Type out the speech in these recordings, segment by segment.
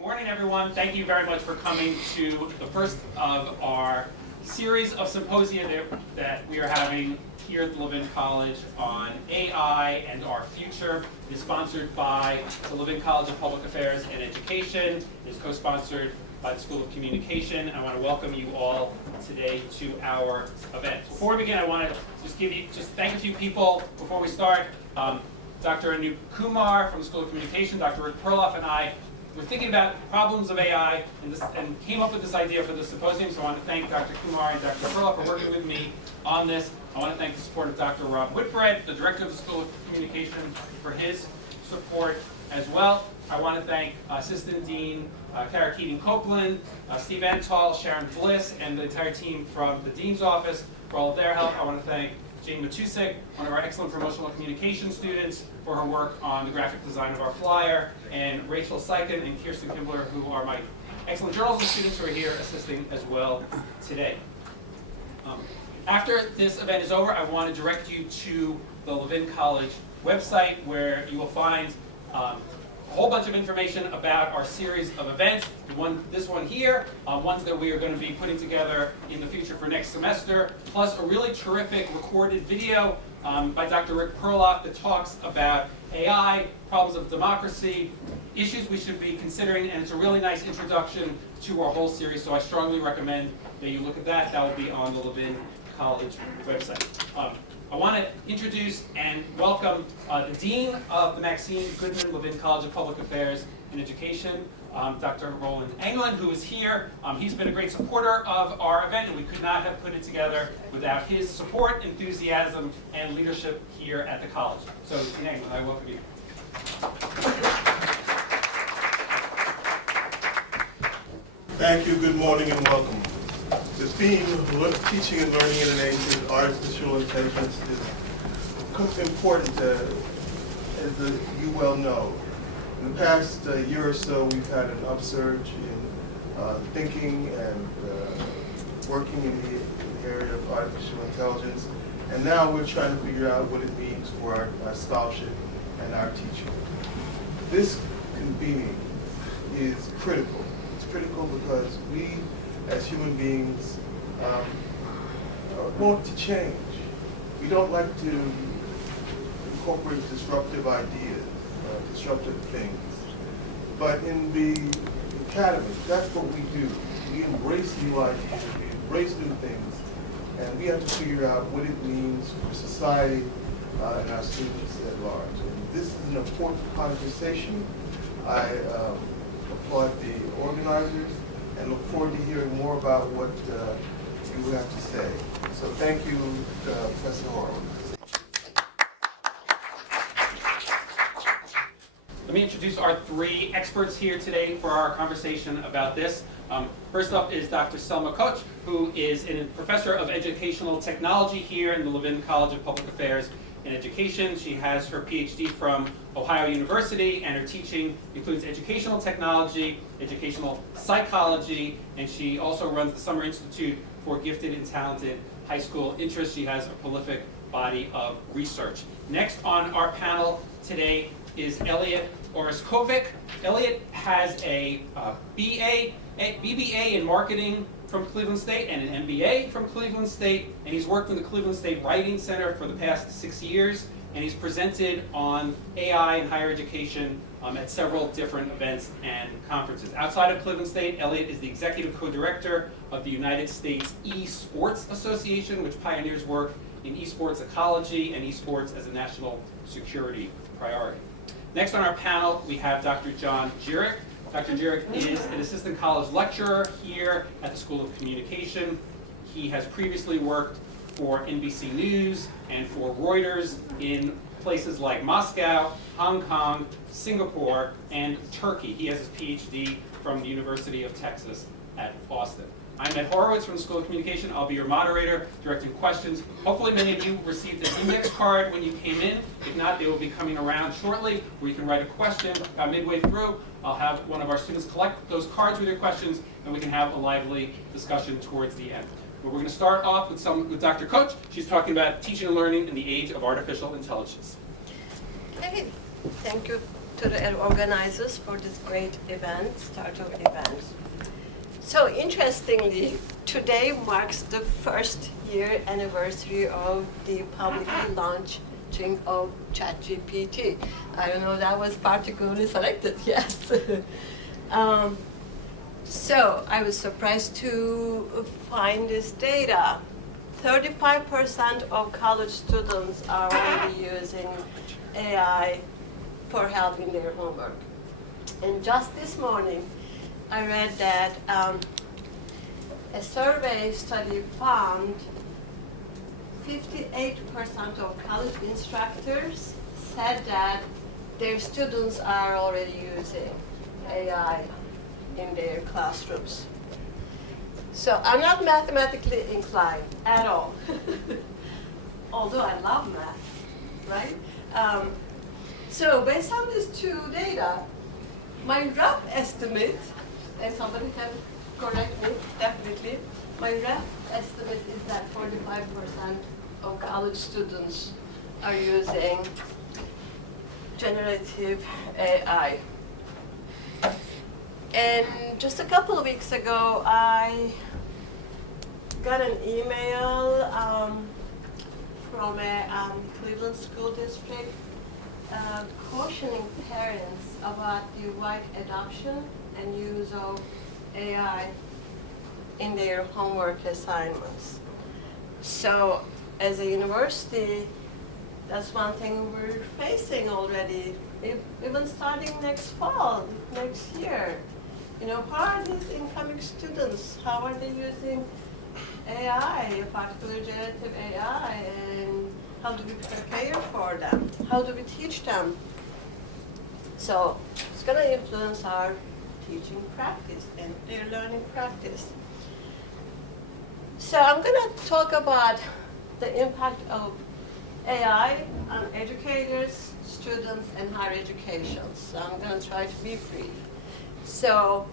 morning, everyone. Thank you very much for coming to the first of our series of symposia that we are having here at the Levin College on AI and our future. It is sponsored by the Levin College of Public Affairs and Education. It is co-sponsored by the School of Communication. I want to welcome you all today to our event. Before we begin, I want to just thank a few people before we start. Dr. Anu Kumar from the School of Communication, Dr. Rick Perloff, and I were thinking about problems of AI and came up with this idea for the symposium. So I want to thank Dr. Kumar and Dr. Perloff for working with me on this. I want to thank the support of Dr. Rob Whitbread, the director of the School of Communication, for his support as well. I want to thank Assistant Dean Kara Keating-Copeland, Steve Antal, Sharon Bliss, and the entire team from the Dean's Office for all of their help. I want to thank Jane Matusik, one of our excellent promotional communication students, for her work on the graphic design of our flyer, and Rachel Sykin and Kirsten Kimbler, who are my excellent journalism students who are here assisting as well today. After this event is over, I want to direct you to the Levin College website, where you will find a whole bunch of information about our series of events. This one here, ones that we are going to be putting together in the future for next semester, plus a really terrific recorded video by Dr. Rick Perloff that talks about AI, problems of democracy, issues we should be considering, and it's a really nice introduction to our whole series, so I strongly recommend that you look at that. That will be on the Levin College website. I want to introduce and welcome the Dean of the Maxine Goodman Levin College of Public Affairs and Education, Dr. Roland Englund, who is here. He's been a great supporter of our event, and we could not have put it together without his support, enthusiasm, and leadership here at the college. So, Dean Englund, I welcome you. Thank you, good morning, and welcome. The theme of teaching and learning in an age of artificial intelligence is important, as you well know. In the past year or so, we've had an upsurge in thinking and working in the area of artificial intelligence, and now we're trying to figure out what it means for our scholarship and our teaching. This convening is critical. It's critical because we, as human beings, want to change. We don't like to incorporate disruptive ideas, disruptive things. But in the academy, that's what we do. We embrace new ideas, we embrace new things, and we have to figure out what it means for society and our students at large. And this is an important conversation. I applaud the organizers and look forward to hearing more about what you have to say. So thank you, Professor Horowitz. Let me introduce our three experts here today for our conversation about this. First up is Dr. Selma Koch, who is a professor of educational technology here in the Levin College of Public Affairs and Education. She has her PhD from Ohio University, and her teaching includes educational technology, educational psychology, and she also runs the Summer Institute for Gifted and Talented High School Interests. She has a prolific body of research. Next on our panel today is Elliot Oreszkovic. Elliot has a BBA in marketing from Cleveland State and an MBA from Cleveland State, and he's worked in the Cleveland State Writing Center for the past 6 years, and he's presented on AI and higher education at several different events and conferences. Outside of Cleveland State, Elliot is the executive co-director of the United States eSports Association, which pioneers work in esports ecology and esports as a national security priority. Next on our panel, we have Dr. John Jurek. Dr. Jurek is an assistant college lecturer here at the School of Communication. He has previously worked for NBC News and for Reuters in places like Moscow, Hong Kong, Singapore, and Turkey. He has his PhD from the University of Texas at Austin. I'm Ed Horowitz from the School of Communication. I'll be your moderator, directing questions. Hopefully many of you received an index card when you came in. If not, they will be coming around shortly, where you can write a question. Midway through, I'll have one of our students collect those cards with your questions, and we can have a lively discussion towards the end. But we're going to start off with Dr. Koch. She's talking about teaching and learning in the age of artificial intelligence. Okay. Thank you to the organizers for this great event, startup event. So interestingly, today marks the first year anniversary of the public launching of ChatGPT. I don't know, that was particularly selected, yes. So I was surprised to find this data. 35% of college students are already using AI for help in their homework. And just this morning, I read that a survey study found 58% of college instructors said that their students are already using AI in their classrooms. So I'm not mathematically inclined at all, although I love math, right? So based on these two data, my rough estimate, and somebody can correct me, definitely, my rough estimate is that 45% of college students are using generative AI. And just a couple of weeks ago, I got an email from a Cleveland school district cautioning parents about the wide adoption and use of AI in their homework assignments. So as a university, that's one thing we're facing already, even starting next fall, next year. You know, how are these incoming students, how are they using AI, particularly generative AI, and how do we prepare for them? How do we teach them? So it's going to influence our teaching practice and their learning practice. So I'm going to talk about the impact of AI on educators, students, and higher education. So I'm going to try to be brief. So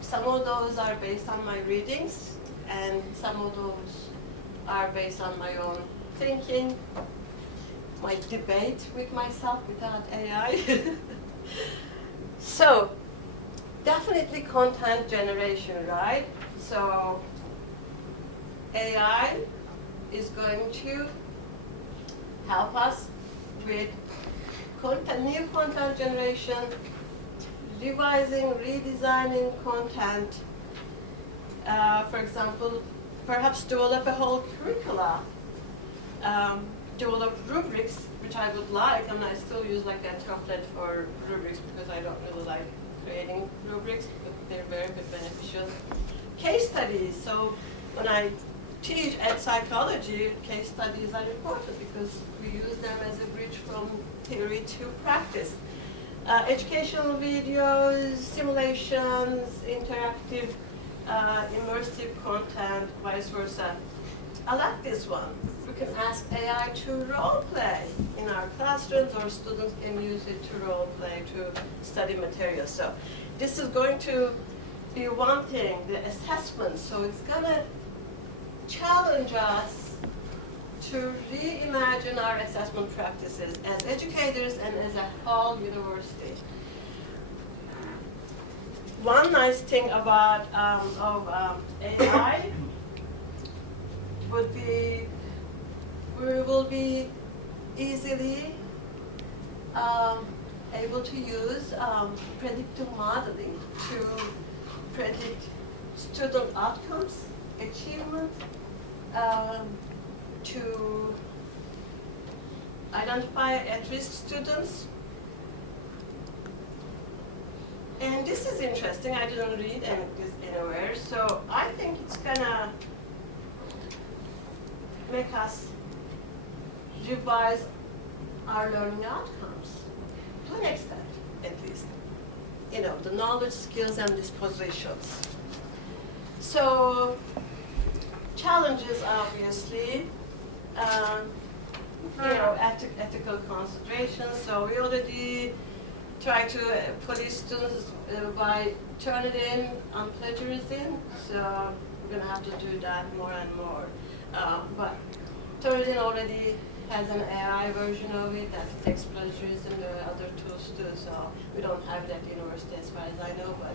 some of those are based on my readings, and some of those are based on my own thinking, my debate with myself without AI. So definitely content generation, right? So AI is going to help us with new content generation, revising, redesigning content. For example, perhaps develop a whole curricula, develop rubrics, which I would like, and I still use like a template for rubrics because I don't really like creating rubrics, but they're very beneficial. Case studies, so when I teach at psychology, case studies are important because we use them as a bridge from theory to practice. Educational videos, simulations, interactive, immersive content, vice versa. I like this one. We can ask AI to role play in our classrooms, or students can use it to role play to study material. So this is going to be one thing, the assessment. So it's going to challenge us to reimagine our assessment practices as educators and as a whole university. One nice thing about AI would be we will be easily able to use predictive modeling to predict student outcomes, achievement, to identify at-risk students. And this is interesting. I didn't read this anywhere. So I think it's gonna make us revise our learning outcomes to an extent, at least. You know, the knowledge, skills, and dispositions. So challenges, obviously, ethical considerations. So we already try to police students by turning in on plagiarism. So we're going to have to do that more and more. But turning already has an AI version of it that takes plagiarism. There are other tools too, so we don't have that at university as far as I know, but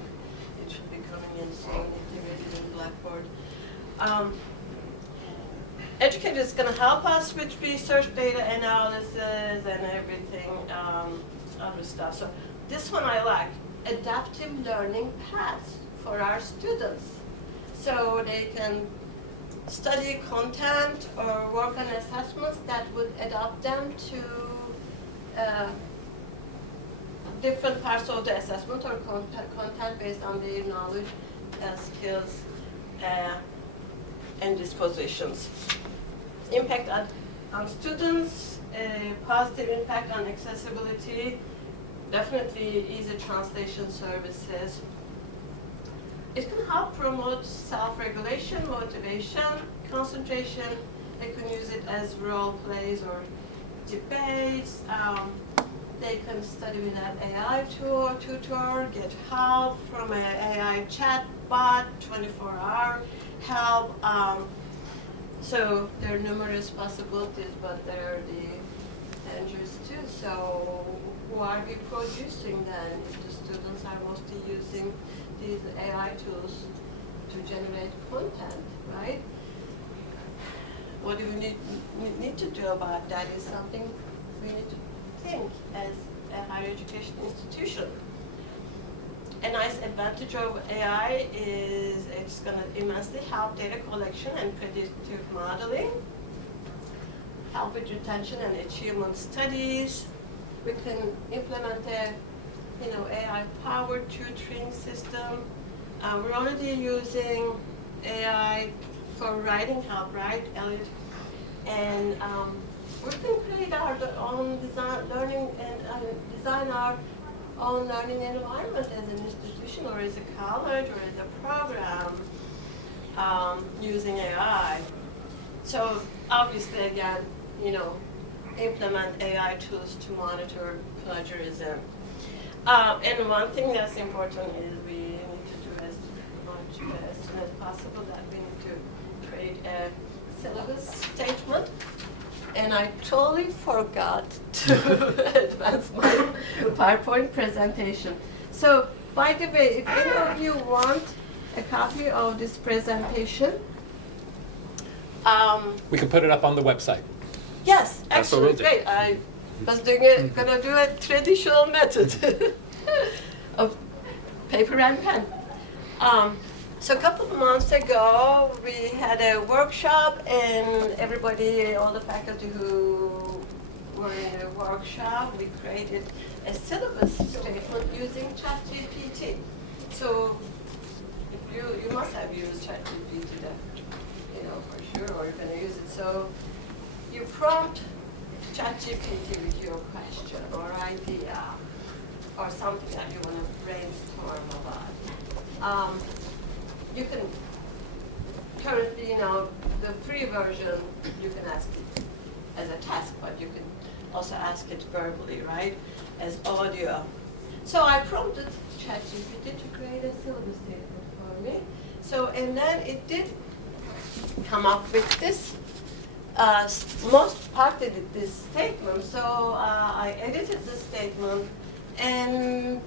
it should be coming in soon, integrated in Blackboard. Educator is going to help us with research, data analysis, and everything, other stuff. So this one I like, adaptive learning paths for our students. So they can study content or work on assessments that would adapt them to different parts of the assessment or content based on their knowledge, skills, and dispositions. Impact on students, positive impact on accessibility, definitely easy translation services. It can help promote self-regulation, motivation, concentration. They can use it as role plays or debates. They can study with an AI tutor, get help from an AI chat bot, 24-hour help. So there are numerous possibilities, but there are the dangers too. So who are we producing then if the students are mostly using these AI tools to generate content, right? What do we need to do about that is something we need to think as a higher education institution. A nice advantage of AI is it's going to immensely help data collection and predictive modeling, help with retention and achievement studies. We can implement a AI-powered tutoring system. We're already using AI for writing help, right, Elliot? And we can create our own learning and design our own learning environment as an institution or as a college or as a program using AI. So obviously, again, implement AI tools to monitor plagiarism. And one thing that's important is we need to do as much as soon as possible that we need to create a syllabus statement. And I totally forgot to advance my PowerPoint presentation. So, by the way, if any of you want a copy of this presentation, we can put it up on the website. yes, That's what we'll actually, do. great. I was gonna do a traditional method of paper and pen. So a couple of months ago, we had a workshop, and everybody, all the faculty who were in the workshop, we created a syllabus statement using ChatGPT. So you must have used ChatGPT, for sure, or you're going to use it. So you prompt ChatGPT with your question or idea or something that you want to brainstorm about. You can currently, the free version, you can ask it as a task, but you can also ask it verbally, right, as audio. So I prompted ChatGPT to create a syllabus statement for me. So, and then it did come up with this, most partly this statement. So I edited the statement and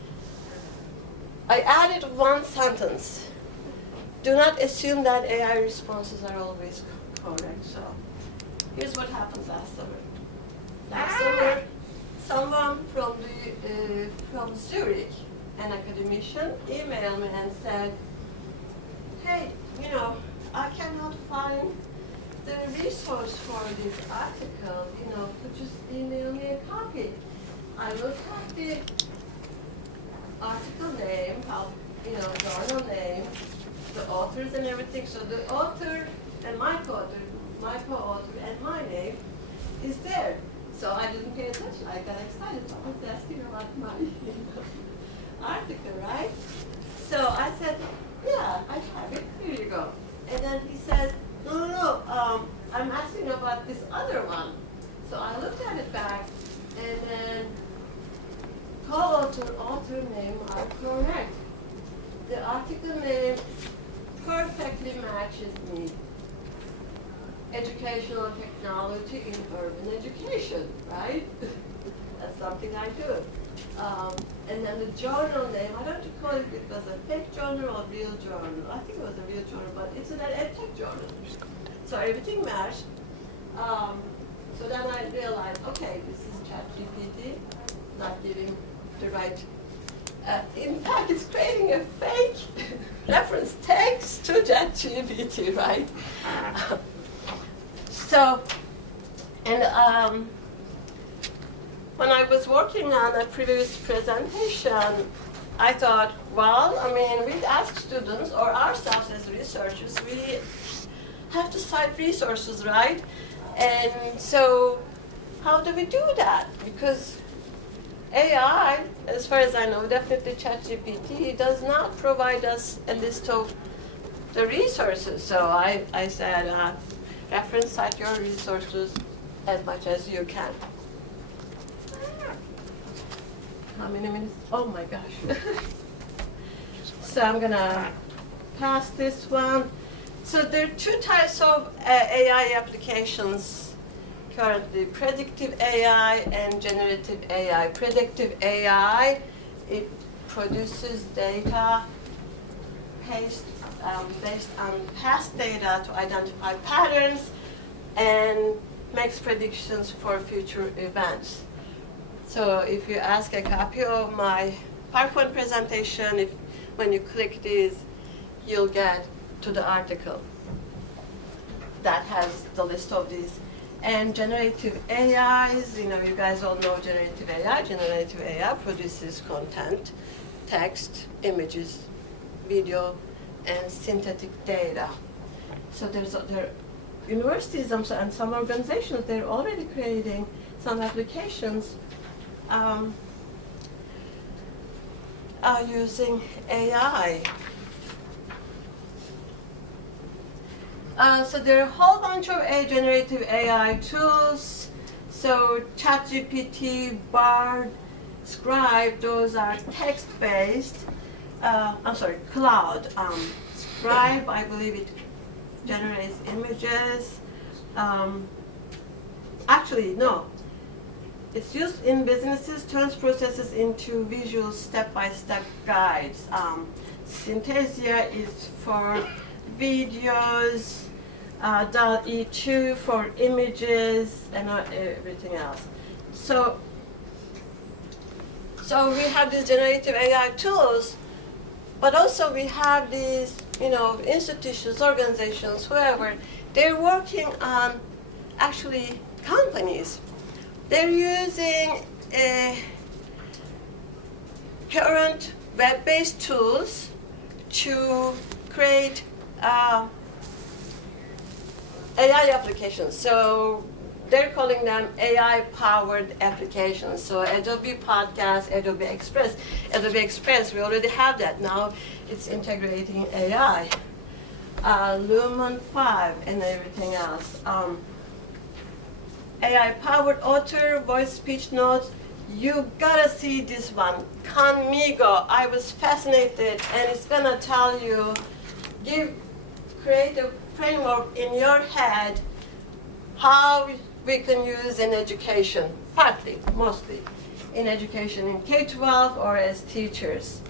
I added one sentence. Do not assume that AI responses are always correct. So here's what happened last summer. Last summer, someone from Zurich, an academician, emailed me and said, hey, I cannot find the resource for this article. Could you just email me a copy? I looked at the article name, journal name, the authors and everything. So the author and my co-author and my name is there. So I didn't pay attention. I got excited. So I was asking about my article, right? So I said, yeah, I have it. Here you go. And then he says, no, I'm asking about this other one. So I looked at it back, and then co-author, author name are correct. The article name perfectly matches me. educational technology in urban education, right? That's something I do. And then the journal name, I don't recall if it was a fake journal or a real journal. I think it was a real journal, but it's an edtech journal. So everything matched. So then I realized, okay, this is ChatGPT, not giving the right. In fact, it's creating a fake reference text to ChatGPT, right? So, and when I was working on a previous presentation, I thought, well, I mean, we ask students or ourselves as researchers, we have to cite resources, right? And so, how do we do that? Because AI, as far as I know, definitely ChatGPT does not provide us a list of the resources. So I said, reference cite your resources as much as you can. How many minutes? Oh my gosh. So I'm gonna pass this one. So there are two types of AI applications currently, predictive AI and generative AI. Predictive AI, it produces data based on past data to identify patterns and makes predictions for future events. So if you ask a copy of my PowerPoint presentation, when you click this, you'll get to the article that has the list of these. And generative AIs, you guys all know generative AI. Generative AI produces content, text, images, video, and synthetic data. So there are universities and some organizations, they're already creating some applications using AI. So there are a whole bunch of generative AI tools. So ChatGPT, Bard, Scribe, those are text-based. Cloud. Scribe, I believe it generates images. Actually, no. It's used in businesses, turns processes into visual step-by-step guides. Synthesia is for videos, DALL-E 2 for images, and everything else. So we have these generative AI tools, but also we have these, institutions, organizations, whoever, they're working on actually companies. They're using current web-based tools to create AI applications. So they're calling them AI-powered applications. So Adobe Podcast, Adobe Express. Adobe Express, we already have that. Now it's integrating AI. Lumen 5 and everything else. AI-powered author, voice speech notes. You gotta see this one, Conmigo. I was fascinated, and it's gonna tell you, create a framework in your head how we can use in education, partly, mostly, in education in K-12 or as teachers.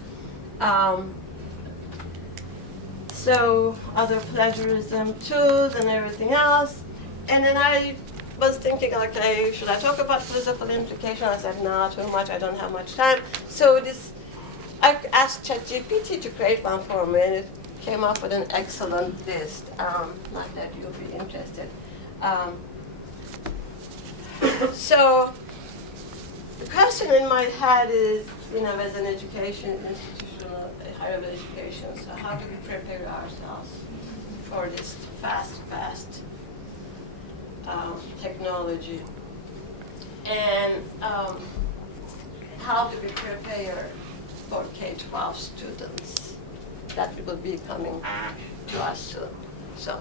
So other plagiarism tools and everything else. And then I was thinking, okay, should I talk about philosophical implication? I said, no, too much, I don't have much time. So I asked ChatGPT to create one for me, and it came up with an excellent list. Not that you'll be interested. So the question in my head is, as an education institutional, higher level education, so how do we prepare ourselves for this fast technology? And how do we prepare for K-12 students that will be coming to us soon? So.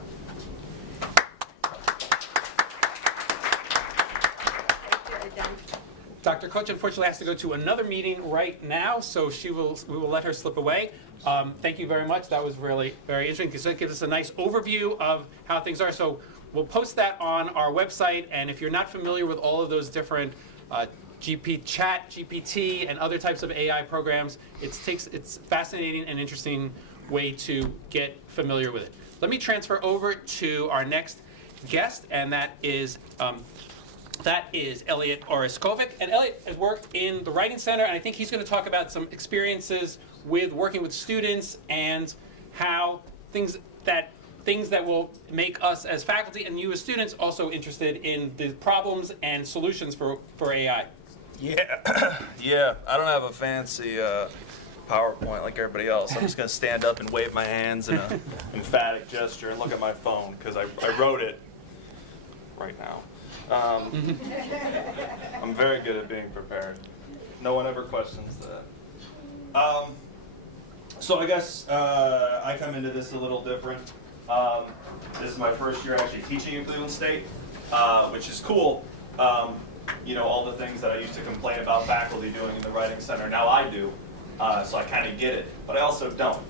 Dr. Koch unfortunately has to go to another meeting right now, so we will let her slip away. Thank you very much. That was really very interesting because it gives us a nice overview of how things are. So we'll post that on our website, and if you're not familiar with all of those different ChatGPT and other types of AI programs, it's fascinating and interesting way to get familiar with it. Let me transfer over to our next guest, and that is Elliot Oreskowik. And Elliot has worked in the Writing Center, and I think he's going to talk about some experiences with working with students and how things that will make us as faculty and you as students also interested in the problems and solutions for AI. Yeah, I don't have a fancy PowerPoint like everybody else. I'm just going to stand up and wave my hands in an emphatic gesture and look at my phone because I wrote it right now. I'm very good at being prepared. No one ever questions that. So I guess I come into this a little different. This is my first year actually teaching at Cleveland State, which is cool. You know, all the things that I used to complain about faculty doing in the Writing Center, now I do. So I kind of get it, but I also don't.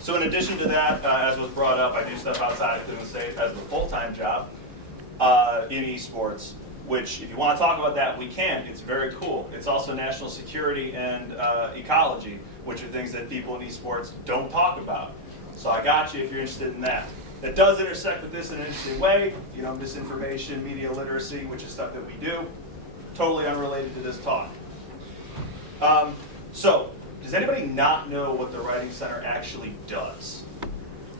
So in addition to that, as was brought up, I do stuff outside of Cleveland State as a full-time job in esports, which if you want to talk about that, we can. It's very cool. It's also national security and ecology, which are things that people in esports don't talk about. So I got you if you're interested in that. That does intersect with this in an interesting way, you know, misinformation, media literacy, which is stuff that we do, totally unrelated to this talk. So, does anybody not know what the Writing Center actually does?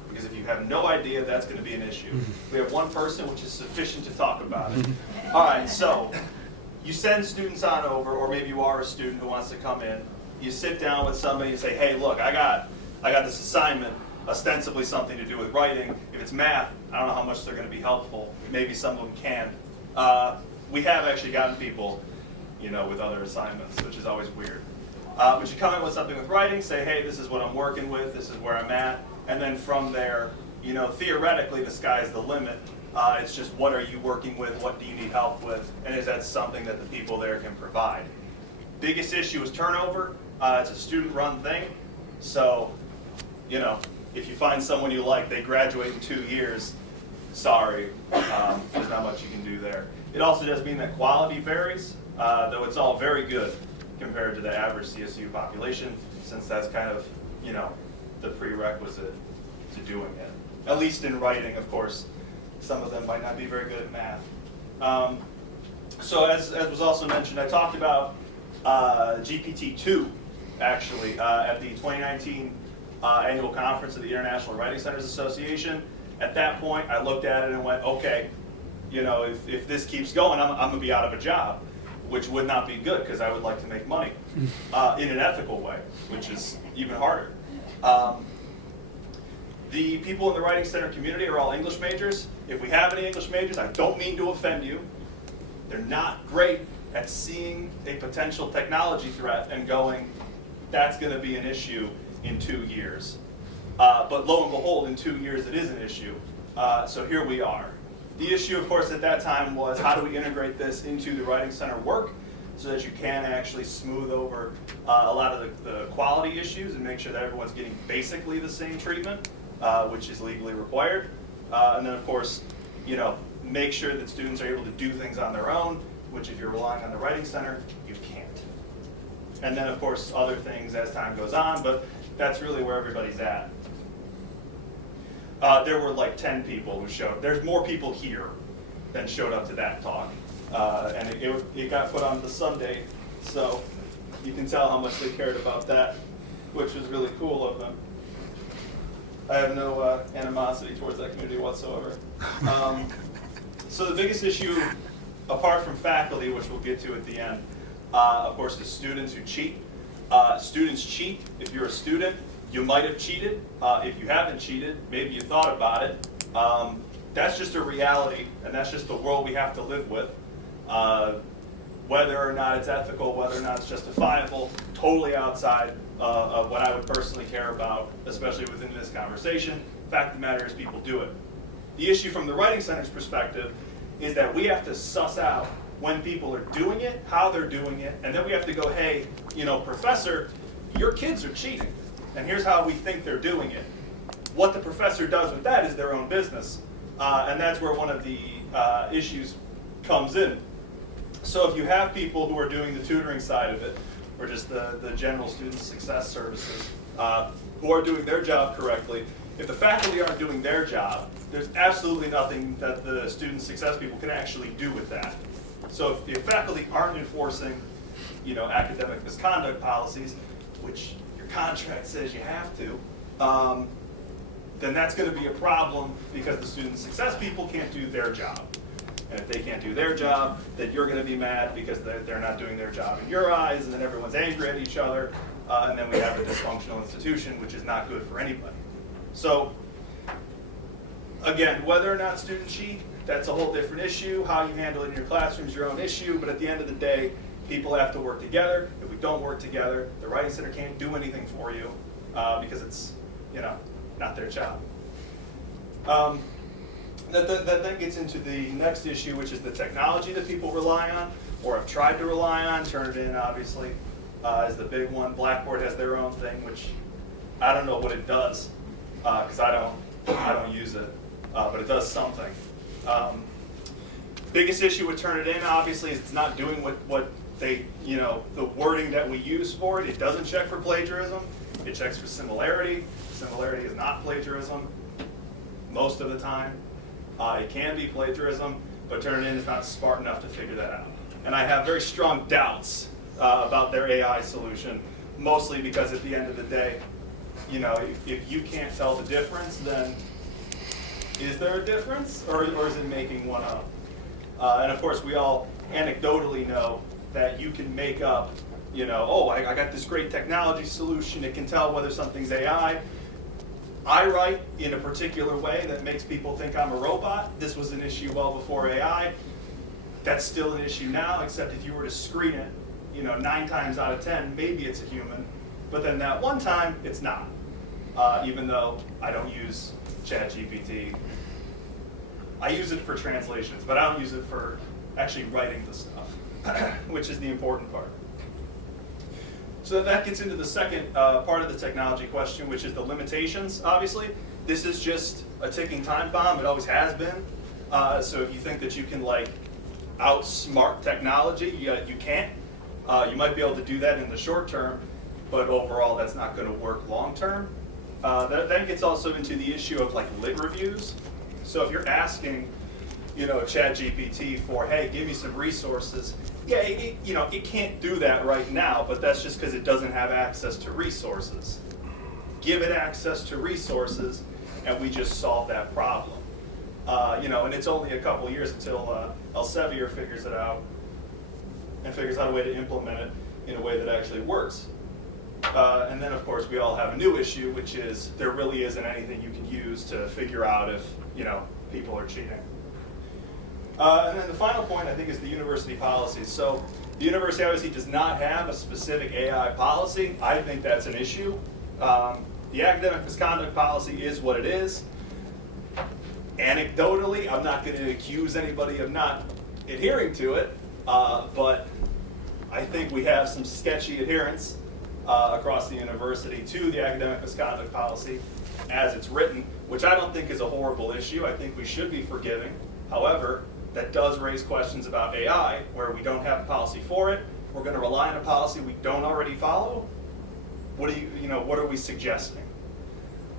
Because if you have no idea, that's going to be an issue. We have one person, which is sufficient to talk about it. All right, so you send students on over, or maybe you are a student who wants to come in. You sit down with somebody and say, hey, look, I got this assignment, ostensibly something to do with writing. If it's math, I don't know how much they're going to be helpful. Maybe some of them can. We have actually gotten people, you know, with other assignments, which is always weird. But you come in with something with writing, say, hey, this is what I'm working with, this is where I'm at, and then from there, you know, theoretically, the sky's the limit. It's just what are you working with, what do you need help with, and is that something that the people there can provide? Biggest issue is turnover. It's a student-run thing, so, you know, if you find someone you like, they graduate in 2 years, sorry, there's not much you can do there. It also does mean that quality varies, though it's all very good compared to the average CSU population, since that's kind of, you know, the prerequisite to doing it. At least in writing, of course. Some of them might not be very good at math. So as was also mentioned, I talked about GPT-2, actually, at the 2019 annual conference of the International Writing Centers Association. At that point, I looked at it and went, okay, you know, if this keeps going, I'm going to be out of a job, which would not be good because I would like to make money in an ethical way, which is even harder. The people in the Writing Center community are all English majors. If we have any English majors, I don't mean to offend you. They're not great at seeing a potential technology threat and going, that's going to be an issue in 2 years. But lo and behold, in 2 years it is an issue. So here we are. The issue, of course, at that time was how do we integrate this into the Writing Center work so that you can actually smooth over a lot of the quality issues and make sure that everyone's getting basically the same treatment, which is legally required. And then, of course, you know, make sure that students are able to do things on their own, which if you're relying on the Writing Center, you can't. And then, of course, other things as time goes on, but that's really where everybody's at. There were like 10 people who showed. There's more people here than showed up to that talk. And it got put on the Sunday, so you can tell how much they cared about that, which was really cool of them. I have no animosity towards that community whatsoever. So the biggest issue, apart from faculty, which we'll get to at the end, of course, is students who cheat. Students cheat. If you're a student, you might have cheated. If you haven't cheated, maybe you thought about it. That's just a reality, and that's just the world we have to live with. Whether or not it's ethical, whether or not it's justifiable, totally outside of what I would personally care about, especially within this conversation. The fact of the matter is people do it. The issue from the Writing Center's perspective is that we have to suss out when people are doing it, how they're doing it, and then we have to go, hey, you know, professor, your kids are cheating, and here's how we think they're doing it. What the professor does with that is their own business. And that's where one of the issues comes in. So if you have people who are doing the tutoring side of it, or just the general student success services, who are doing their job correctly, if the faculty aren't doing their job, there's absolutely nothing that the student success people can actually do with that. So if the faculty aren't enforcing, academic misconduct policies, which your contract says you have to, then that's going to be a problem because the student success people can't do their job. And if they can't do their job, then you're going to be mad because they're not doing their job in your eyes, and then everyone's angry at each other, and then we have a dysfunctional institution, which is not good for anybody. So, again, whether or not students cheat, that's a whole different issue. How you handle it in your classroom is your own issue, but at the end of the day, people have to work together. If we don't work together, the Writing Center can't do anything for you because it's, not their job. That then gets into the next issue, which is the technology that people rely on, or have tried to rely on. Turnitin, obviously, is the big one. Blackboard has their own thing, which I don't know what it does, because I don't use it, but it does something. Biggest issue with Turnitin, obviously, is it's not doing what they, the wording that we use for it. It doesn't check for plagiarism. It checks for similarity. Similarity is not plagiarism most of the time. It can be plagiarism, but Turnitin is not smart enough to figure that out. And I have very strong doubts about their AI solution, mostly because at the end of the day, if you can't tell the difference, then is there a difference, or is it making one up? And of course, we all anecdotally know that you can make up, I got this great technology solution. It can tell whether something's AI. I write in a particular way that makes people think I'm a robot. This was an issue well before AI. That's still an issue now, except if you were to screen it, 9 times out of 10, maybe it's a human. But then that one time, it's not. Even though I don't use ChatGPT. I use it for translations, but I don't use it for actually writing the stuff, which is the important part. So that gets into the second part of the technology question, which is the limitations, obviously. This is just a ticking time bomb. It always has been. So if you think that you can outsmart technology, you can't. You might be able to do that in the short term, but overall that's not going to work long term. That then gets also into the issue of lit reviews. So if you're asking, ChatGPT for, hey, give me some resources. Yeah, it can't do that right now, but that's just because it doesn't have access to resources. Give it access to resources, and we just solve that problem. And it's only a couple of years until Elsevier figures it out and figures out a way to implement it in a way that actually works. And then, of course, we all have a new issue, which is there really isn't anything you can use to figure out if, people are cheating. And then the final point, I think, is the university policies. So the university obviously does not have a specific AI policy. I think that's an issue. The academic misconduct policy is what it is. Anecdotally, I'm not going to accuse anybody of not adhering to it, but I think we have some sketchy adherence across the university to the academic misconduct policy as it's written, which I don't think is a horrible issue. I think we should be forgiving. However, that does raise questions about AI, where we don't have a policy for it. We're going to rely on a policy we don't already follow. What are we suggesting?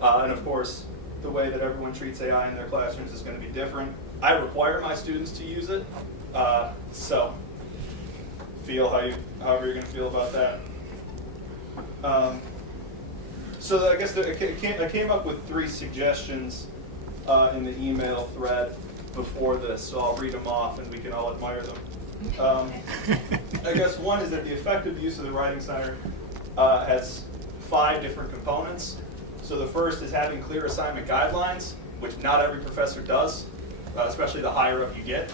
And of course, the way that everyone treats AI in their classrooms is going to be different. I require my students to use it, so feel however you're going to feel about that. So I guess I came up with 3 suggestions in the email thread before this, so I'll read them off and we can all admire them. I guess one is that the effective use of the Writing Center has 5 different components. So the first is having clear assignment guidelines, which not every professor does, especially the higher up you get.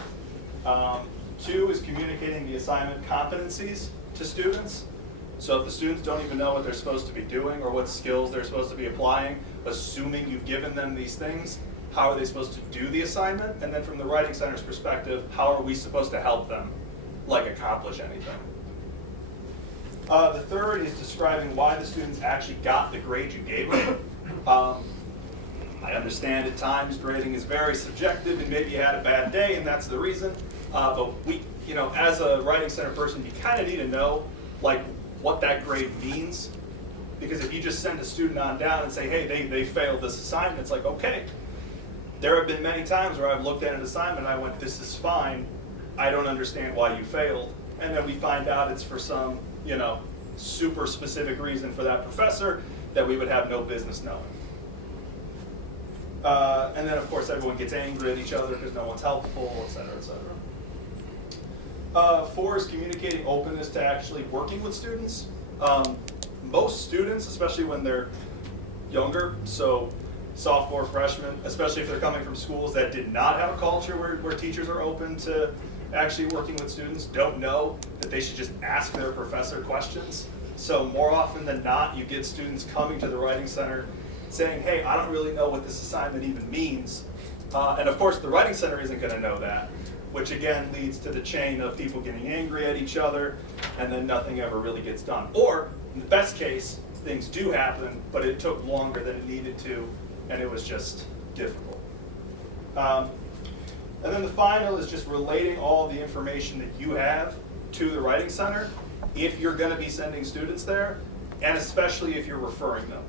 2 is communicating the assignment competencies to students. So if the students don't even know what they're supposed to be doing or what skills they're supposed to be applying, assuming you've given them these things, how are they supposed to do the assignment? And then from the Writing Center's perspective, how are we supposed to help them accomplish anything? The third is describing why the students actually got the grade you gave them. I I understand at times grading is very subjective and maybe you had a bad day and that's the reason. But we, as a Writing Center person, you kind of need to know like what that grade means. Because if you just send a student on down and say, hey, they failed this assignment, it's like, okay. There have been many times where I've looked at an assignment and I went, this is fine. I don't understand why you failed. And then we find out it's for some, super specific reason for that professor that we would have no business knowing. And then, of course, everyone gets angry at each other because no one's helpful, et cetera, et cetera. 4 is communicating openness to actually working with students. Most students, especially when they're younger, so sophomore, freshman, especially if they're coming from schools that did not have a culture where teachers are open to actually working with students, don't know that they should just ask their professor questions. So more often than not, you get students coming to the Writing Center saying, hey, I don't really know what this assignment even means. And of course, the Writing Center isn't going to know that, which again leads to the chain of people getting angry at each other, and then nothing ever really gets done. Or, in the best case, things do happen, but it took longer than it needed to, and it was just difficult. And then the final is just relating all the information that you have to the Writing Center if you're going to be sending students there, and especially if you're referring them.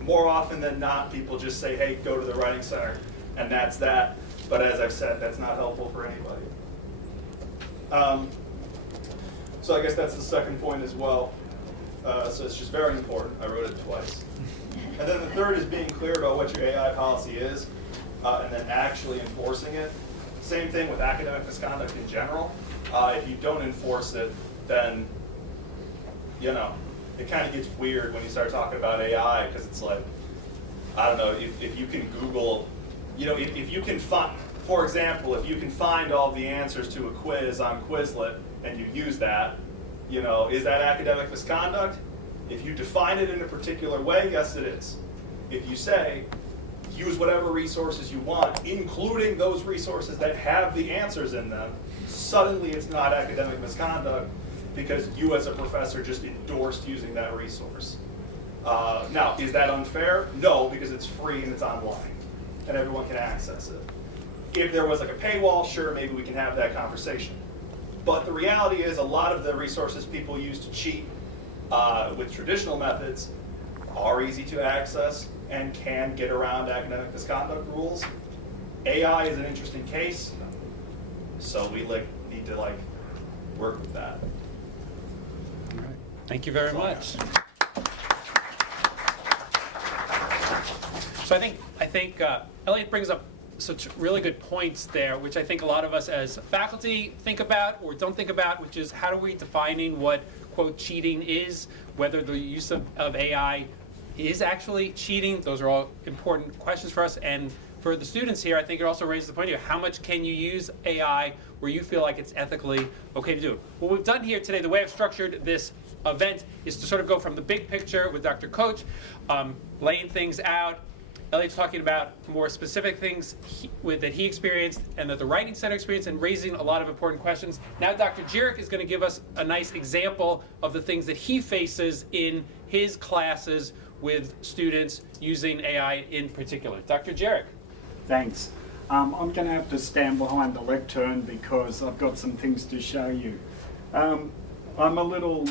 More often than not, people just say, hey, go to the Writing Center, and that's that. But as I've said, that's not helpful for anybody. So I guess that's the second point as well. So it's just very important. I wrote it twice. And then the third is being clear about what your AI policy is, and then actually enforcing it. Same thing with academic misconduct in general. If you don't enforce it, then, it kind of gets weird when you start talking about AI, because it's like, I don't know, if you can Google, if you can find, for example, if you can find all the answers to a quiz on Quizlet and you use that, is that academic misconduct? If you define it in a particular way, yes it is. If you say, use whatever resources you want, including those resources that have the answers in them, suddenly it's not academic misconduct because you as a professor just endorsed using that resource. Now, is that unfair? No, because it's free and it's online and everyone can access it. If there was like a paywall, sure, maybe we can have that conversation. But the reality is a lot of the resources people use to cheat with traditional methods are easy to access and can get around academic misconduct rules. AI is an interesting case, so we need to work with that. All right. Thank you very much. So I think Elliot brings up such really good points there, which I think a lot of us as faculty think about or don't think about, which is how are we defining what, quote, cheating is, whether the use of AI is actually cheating. Those are all important questions for us. And for the students here, I think it also raises the point of how much can you use AI where you feel like it's ethically okay to do. What we've done here today, the way I've structured this event is to sort of go from the big picture with Dr. Coach, laying things out. Elliot's talking about more specific things that he experienced and that the Writing Center experienced, and raising a lot of important questions. Now Dr. Jurek is going to give us a nice example of the things that he faces in his classes with students using AI in particular. Dr. Jurek. Thanks. I'm going to have to stand behind the lectern because I've got some things to show you. I'm a little,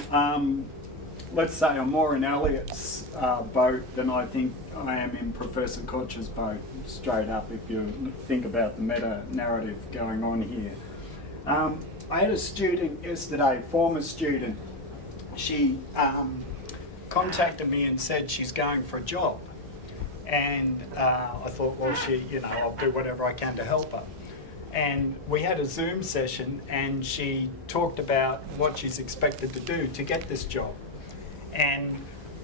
let's say I'm more in Elliot's boat than I think I am in Professor Koch's boat, straight up, if you think about the meta-narrative going on here. I had a student yesterday, former student. She contacted me and said she's going for a job. And I thought, well, I'll do whatever I can to help her. And we had a Zoom session and she talked about what she's expected to do to get this job. And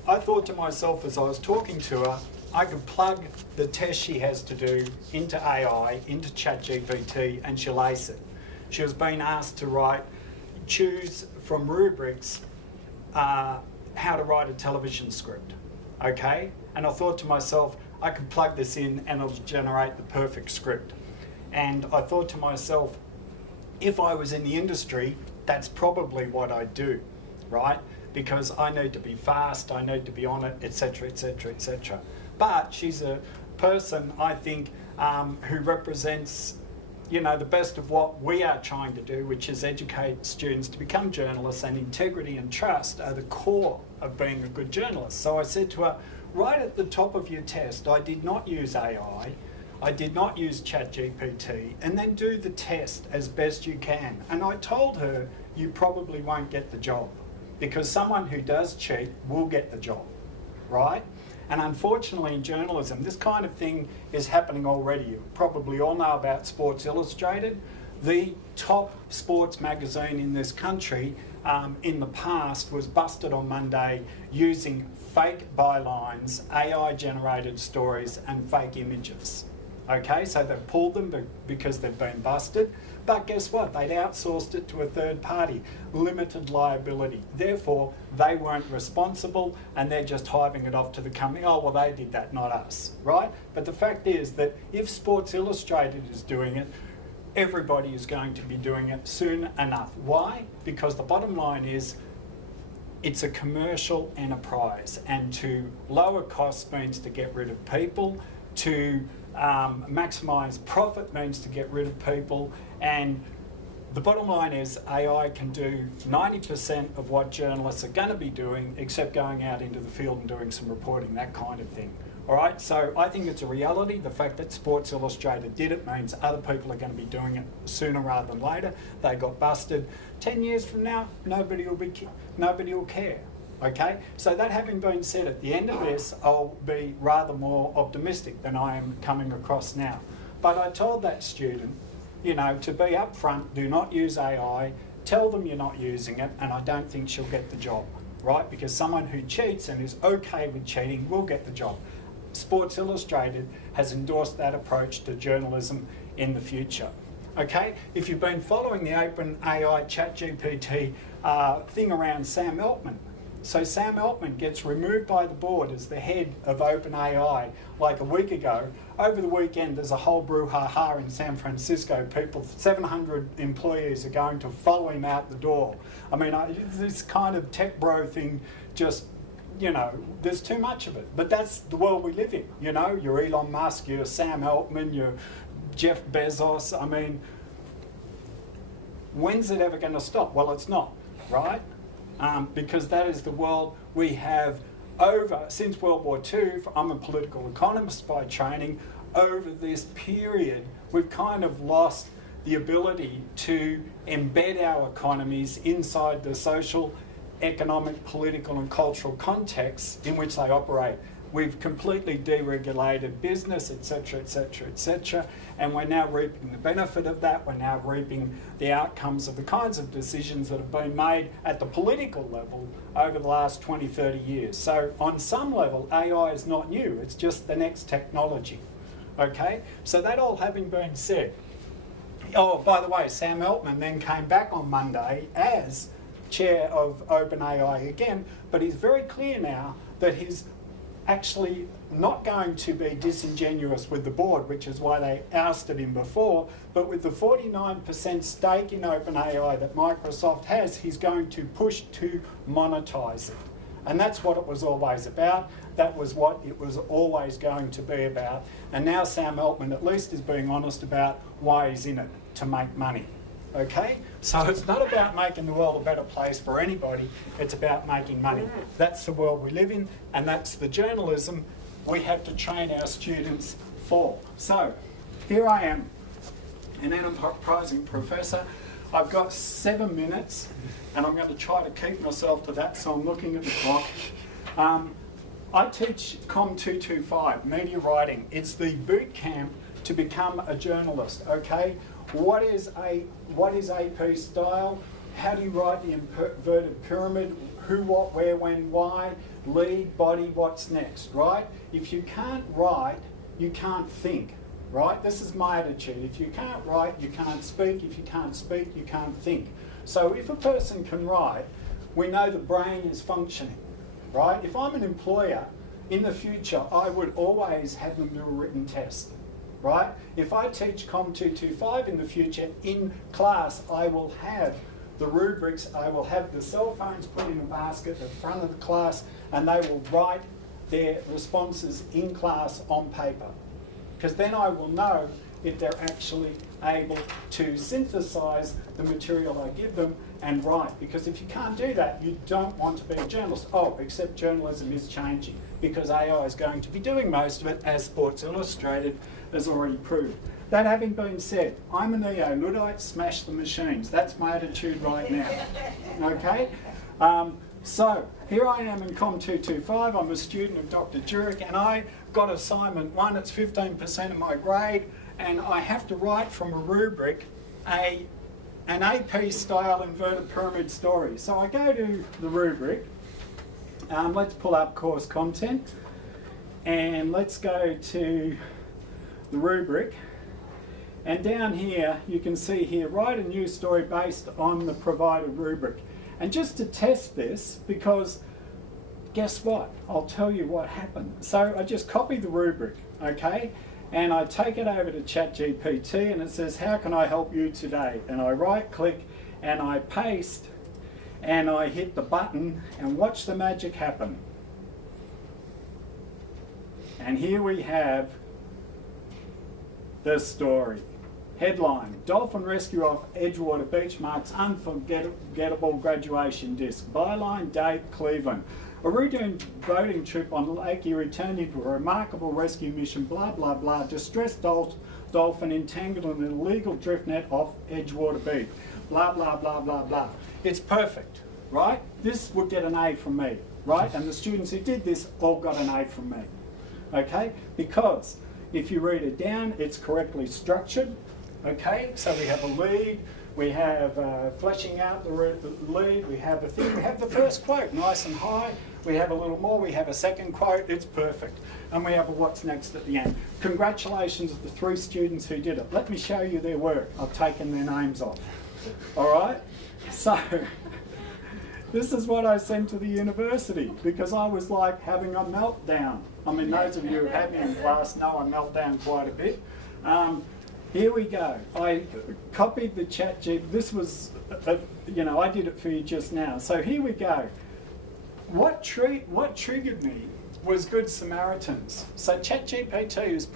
I thought to myself as I was talking to her, I could plug the test she has to do into AI, into ChatGPT, and she'll ace it. She was being asked to choose from rubrics how to write a television script, okay? And I thought to myself, I could plug this in and it'll generate the perfect script. And I thought to myself, if I was in the industry, that's probably what I'd do, right? Because I need to be fast, I need to be on it, etc., etc., etc. But she's a person, I think, who represents, you know, the best of what we are trying to do, which is educate students to become journalists, and integrity and trust are the core of being a good journalist. So I said to her, right at the top of your test, I did not use AI, I did not use ChatGPT, and then do the test as best you can. And I told her, you probably won't get the job, because someone who does cheat will get the job, right? And unfortunately in journalism, this kind of thing is happening already. You probably all know about Sports Illustrated. The top sports magazine in this country in the past was busted on Monday using fake bylines, AI-generated stories and fake images. Okay, so they've pulled them because they've been busted. But guess what? They'd outsourced it to a third party, limited liability. Therefore, they weren't responsible and they're just hiving it off to the company. Oh, well, they did that, not us, right? But the fact is that if Sports Illustrated is doing it, everybody is going to be doing it soon enough. Why? Because the bottom line is it's a commercial enterprise, and to lower costs means to get rid of people, to maximise profit means to get rid of people, and the bottom line is AI can do 90% of what journalists are going to be doing, except going out into the field and doing some reporting, that kind of thing. All right, so I think it's a reality. The fact that Sports Illustrated did it means other people are going to be doing it sooner rather than later. They got busted. 10 years from now, nobody will care. Okay, so that having been said, at the end of this, I'll be rather more optimistic than I am coming across now. But I told that student, you know, to be upfront, do not use AI, tell them you're not using it, and I don't think she'll get the job, right? Because someone who cheats and is okay with cheating will get the job. Sports Illustrated has endorsed that approach to journalism in the future. Okay, if you've been following the OpenAI ChatGPT thing around Sam Altman, so Sam Altman gets removed by the board as the head of OpenAI like a week ago. Over the weekend, there's a whole brouhaha in San Francisco. 700 employees are going to follow him out the door. I mean, this kind of tech bro thing just, you know, there's too much of it. But that's the world we live in, you know. You're Elon Musk, you're Sam Altman, you're Jeff Bezos. I mean, when's it ever going to stop? Well, it's not, right? Because that is the world we have over, since World War II, I'm a political economist by training, over this period, we've kind of lost the ability to embed our economies inside the social, economic, political and cultural contexts in which they operate. We've completely deregulated business, etc., etc., etc., and we're now reaping the benefit of that. We're now reaping the outcomes of the kinds of decisions that have been made at the political level over the last 20, 30 years. So on some level, AI is not new. It's just the next technology. Okay? So that all having been said, oh, by the way, Sam Altman then came back on Monday as chair of OpenAI again, but he's very clear now that he's actually not going to be disingenuous with the board, which is why they ousted him before, but with the 49% stake in OpenAI that Microsoft has, he's going to push to monetize it. And that's what it was always about. That was what it was always going to be about. And now Sam Altman at least is being honest about why he's in it, to make money. Okay? So it's not about making the world a better place for anybody, it's about making money. That's the world we live in, and that's the journalism we have to train our students for. So, here I am, an enterprising professor. I've got 7 minutes, and I'm going to try to keep myself to that, so I'm looking at the clock. I teach COM 225, media writing. It's the boot camp to become a journalist, okay? What is AP style? How do you write the inverted pyramid? Who, what, where, when, why? Lead, body, what's next, right? If you can't write, you can't think, right? This is my attitude. If you can't write, you can't speak. If you can't speak, you can't think. So if a person can write, we know the brain is functioning, right? If I'm an employer, in the future, I would always have them do a written test. Right? If I teach COM 225 in the future, in class, I will have the rubrics, I will have the cell phones put in a basket at the front of the class, and they will write their responses in class on paper. because then I will know if they're actually able to synthesize the material I give them and write. Because if you can't do that, you don't want to be a journalist. Oh, except journalism is changing, because AI is going to be doing most of it, as Sports Illustrated has already proved. That having been said, I'm a Neo-Luddite, smash the machines. That's my attitude right now, okay? So, here I am in Com 225, I'm a student of Dr. Jurek, and I got assignment 1, it's 15% of my grade, and I have to write from a rubric an AP style inverted pyramid story. So I go to the rubric, let's pull up course content, and let's go to the rubric, and down here you can see here, write a new story based on the provided rubric. And just to test this, because guess what? I'll tell you what happened. So I just copy the rubric, okay? And I take it over to ChatGPT and it says, how can I help you today? And I right click and I paste and I hit the button and watch the magic happen. And here we have the story. Headline, Dolphin Rescue off Edgewater Beach marks unforgettable graduation disc. Byline, date, Cleveland. A routine boating trip on Lake Erie turned into a remarkable rescue mission, blah, blah, blah. Distressed dolphin entangled in an illegal drift net off Edgewater Beach. Blah, blah, blah, blah, blah. It's perfect, right? This would get an A from me, right? And the students who did this all got an A from me, okay? Because if you read it down, it's correctly structured. Okay, so we have a lead, we have fleshing out the lead, we have a thing, we have the first quote nice and high, we have a little more, we have a second quote, it's perfect. And we have a what's next at the end. Congratulations to the 3 students who did it. Let me show you their work. I've taken their names off. All right? So, this is what I sent to the university because I was like having a meltdown. I mean, those of you who had me in class know I melt down quite a bit. Here we go. I copied the ChatGPT. This was, I did it for you just now. So here we go. What triggered me was Good Samaritans. So ChatGPT is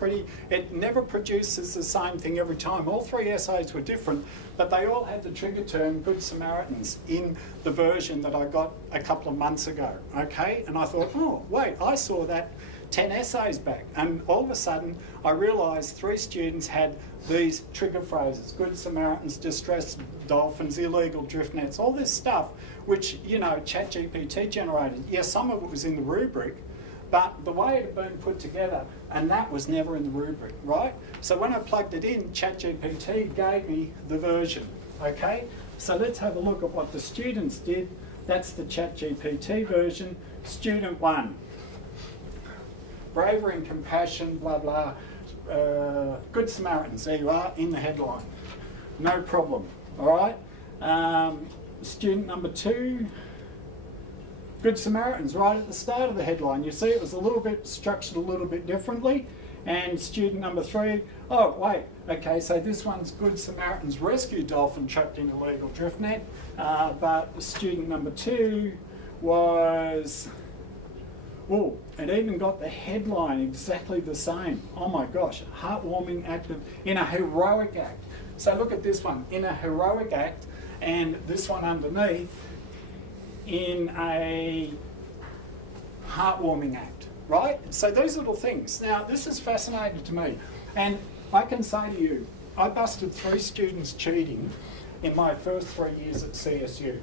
it never produces the same thing every time. All 3 essays were different, but they all had the trigger term Good Samaritans in the version that I got a couple of months ago, okay? And I thought, oh, wait, I saw that 10 essays back. And all of a sudden, I realised 3 students had these trigger phrases, Good Samaritans, distressed dolphins, illegal drift nets, all this stuff, which, ChatGPT generated. Yes, some of it was in the rubric, but the way it had been put together, and that was never in the rubric, right? So when I plugged it in, ChatGPT gave me the version, okay? So let's have a look at what the students did. That's the ChatGPT version. Student 1. Bravery and compassion, blah, blah. Good Samaritans, there you are, in the headline. No problem, all right? Student number 2, Good Samaritans, right at the start of the headline. You see it was a little bit structured a little bit differently. And student number 3, oh, wait, okay, so this one's Good Samaritans rescue dolphin trapped in illegal drift net. But student number 2 was... Oh, it even got the headline exactly the same. Oh my gosh, heartwarming act in a heroic act. So look at this one, in a heroic act, and this one underneath, in a heartwarming act, right? So those little things. Now, this is fascinating to me. And I can say to you, I busted 3 students cheating in my first 3 years at CSU.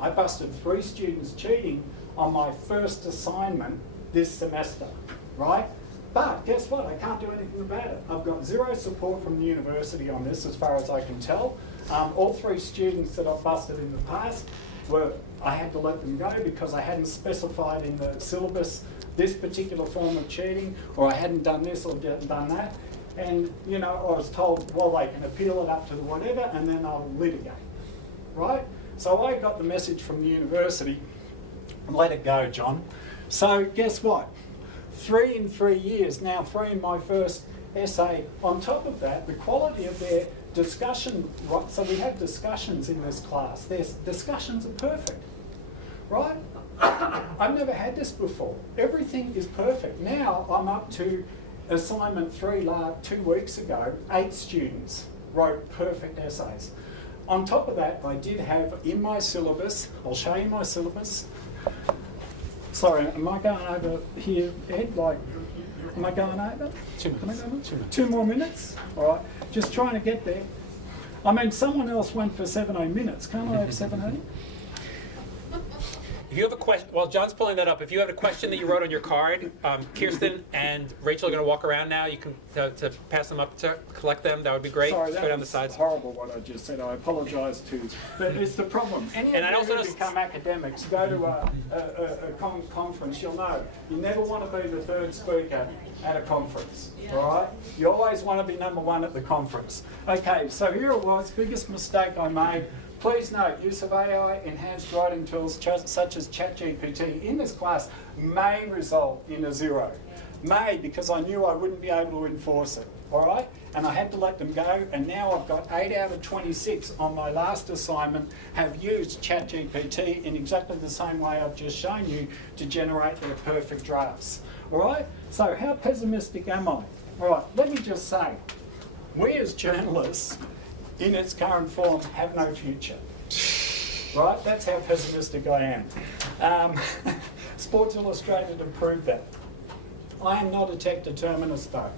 I busted 3 students cheating on my first assignment this semester, right? But guess what? I can't do anything about it. I've got 0 support from the university on this as far as I can tell. All 3 students that I've busted in the past I had to let them go because I hadn't specified in the syllabus this particular form of cheating, or I hadn't done this or done that. And, I was told, well, they can appeal it up to the whatever and then I'll litigate, right? So I got the message from the university, let it go, John. So guess what? 3 in 3 years, now 3 in my first essay. On top of that, the quality of their discussion, right? So we have discussions in this class. Their discussions are perfect, right? I've never had this before. Everything is perfect. Now I'm up to assignment 3 2 weeks ago, 8 students wrote perfect essays. On top of that, I did have in my syllabus, I'll show you my syllabus. Sorry, am I going over here, Ed? Like, am I going over? 2 minutes. 2 more minutes? All right, just trying to get there. I mean, someone else went for 17 minutes. Can't I have 17? If you have a question, while John's pulling that up, if you have a question that you wrote on your card, Kirsten and Rachel are going to walk around now. You can to pass them up to collect them. That would be great. Sorry, Go that down the was sides. horrible what I just said. I apologise to, but it's the problem. Any And I of also you who know- become academics, go to a conference, you'll know. You never want to be the third speaker at a conference, all right? You always want to be number one at the conference. Okay, so here it was, biggest mistake I made. Please note, use of AI enhanced writing tools such as ChatGPT in this class may result in a 0. May, because I knew I wouldn't be able to enforce it, all right? And I had to let them go, and now I've got 8 out of 26 on my last assignment have used ChatGPT in exactly the same way I've just shown you to generate their perfect drafts, all right? So how pessimistic am I? All right, let me just say, we as journalists, in its current form, have no future. Right? That's how pessimistic I am. Sports Illustrated have proved that. I am not a tech determinist though.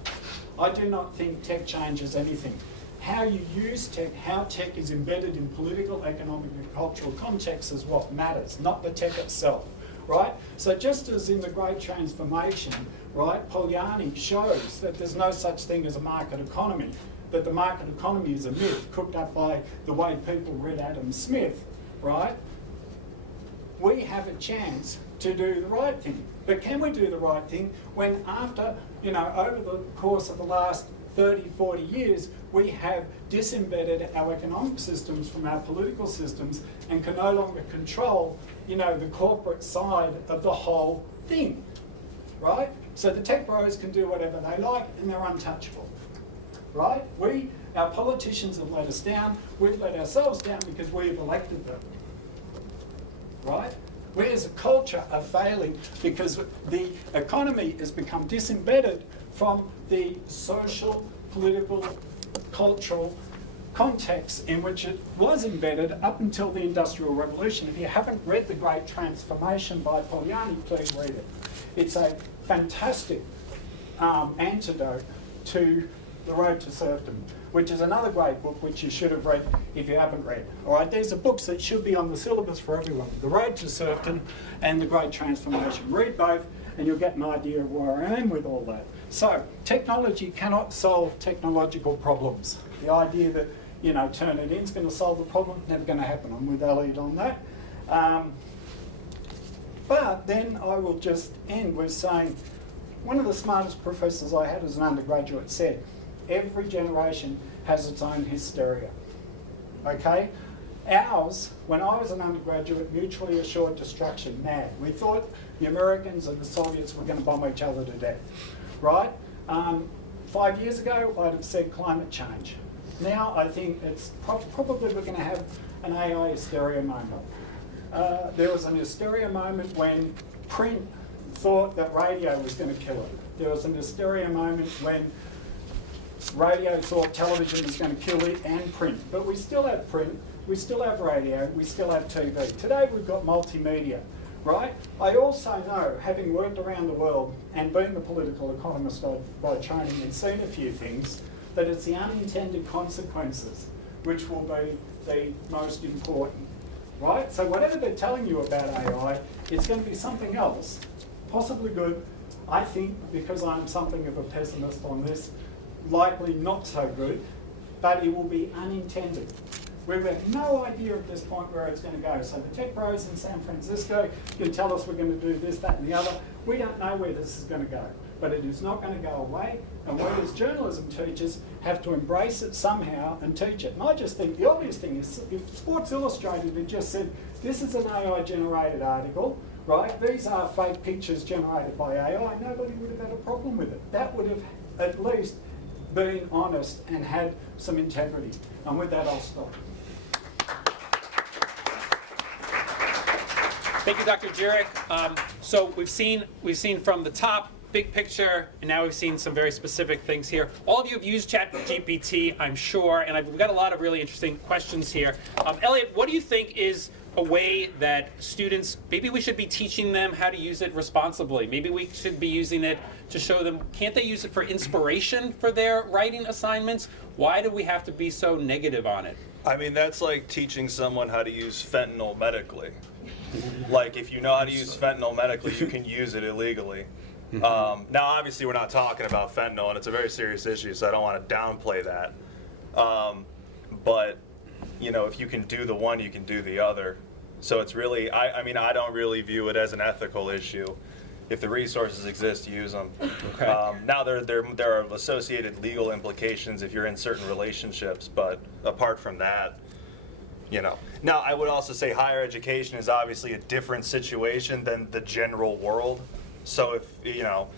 I do not think tech changes anything. How you use tech, how tech is embedded in political, economic and cultural contexts is what matters, not the tech itself. Right? So just as in the Great Transformation, right, Polanyi shows that there's no such thing as a market economy, that the market economy is a myth cooked up by the way people read Adam Smith, right? We have a chance to do the right thing. But can we do the right thing when after, over the course of the last 30, 40 years, we have disembedded our economic systems from our political systems and can no longer control, the corporate side of the whole thing, right? So the tech bros can do whatever they like and they're untouchable. Right? Our politicians have let us down. We've let ourselves down because we've elected them. Right? We as a culture are failing because the economy has become disembedded from the social, political, cultural context in which it was embedded up until the Industrial Revolution. If you haven't read The Great Transformation by Polanyi, please read it. It's a fantastic antidote to The Road to Serfdom, which is another great book which you should have read if you haven't read. All right, these are books that should be on the syllabus for everyone. The Road to Serfdom and The Great Transformation. Read both and you'll get an idea of where I am with all that. So, technology cannot solve technological problems. The idea that, turn it in is going to solve the problem, never going to happen. I'm with Elliot on that. But then I will just end with saying, one of the smartest professors I had as an undergraduate said, every generation has its own hysteria, okay? Ours, when I was an undergraduate, mutually assured destruction, mad. We thought the Americans and the Soviets were going to bomb each other to death, right? 5 years ago, I'd have said climate change. Now I think it's probably we're going to have an AI hysteria moment. There was an hysteria moment when print thought that radio was going to kill it. There was an hysteria moment when radio thought television was going to kill it and print. But we still have print, we still have radio, we still have TV. Today we've got multimedia, right? I also know, having worked around the world and being a political economist by training and seen a few things, that it's the unintended consequences which will be the most important, right? So whatever they're telling you about AI, it's going to be something else, possibly good. I think, because I'm something of a pessimist on this, likely not so good, but it will be unintended. We've got no idea at this point where it's going to go. So the tech pros in San Francisco can tell us we're going to do this, that and the other. We don't know where this is going to go, but it is not going to go away. And we as journalism teachers have to embrace it somehow and teach it. And I just think the obvious thing is if Sports Illustrated had just said, this is an AI generated article, right? These are fake pictures generated by AI, nobody would have had a problem with it. That would have at least been honest and had some integrity. And with that, I'll stop. Thank you, Dr. Jurek. So we've seen from the top big picture, and now we've seen some very specific things here. All of you have used ChatGPT, I'm sure, and we've got a lot of really interesting questions here. Elliot, what do you think is a way that students, maybe we should be teaching them how to use it responsibly? Maybe we should be using it to show them, can't they use it for inspiration for their writing assignments? Why do we have to be so negative on it? I mean, that's like teaching someone how to use fentanyl medically. Like, if you know how to use fentanyl medically, you can use it illegally. Now, obviously, we're not talking about fentanyl, and it's a very serious issue, so I don't want to downplay that. But, you know, if you can do the one, you can do the other. So it's really, I mean, I don't really view it as an ethical issue. If the resources exist, use them. Okay. Now, there are associated legal implications if you're in certain relationships, but apart from that, you know. Now, I would also say higher education is obviously a different situation than the general world. So if, you know,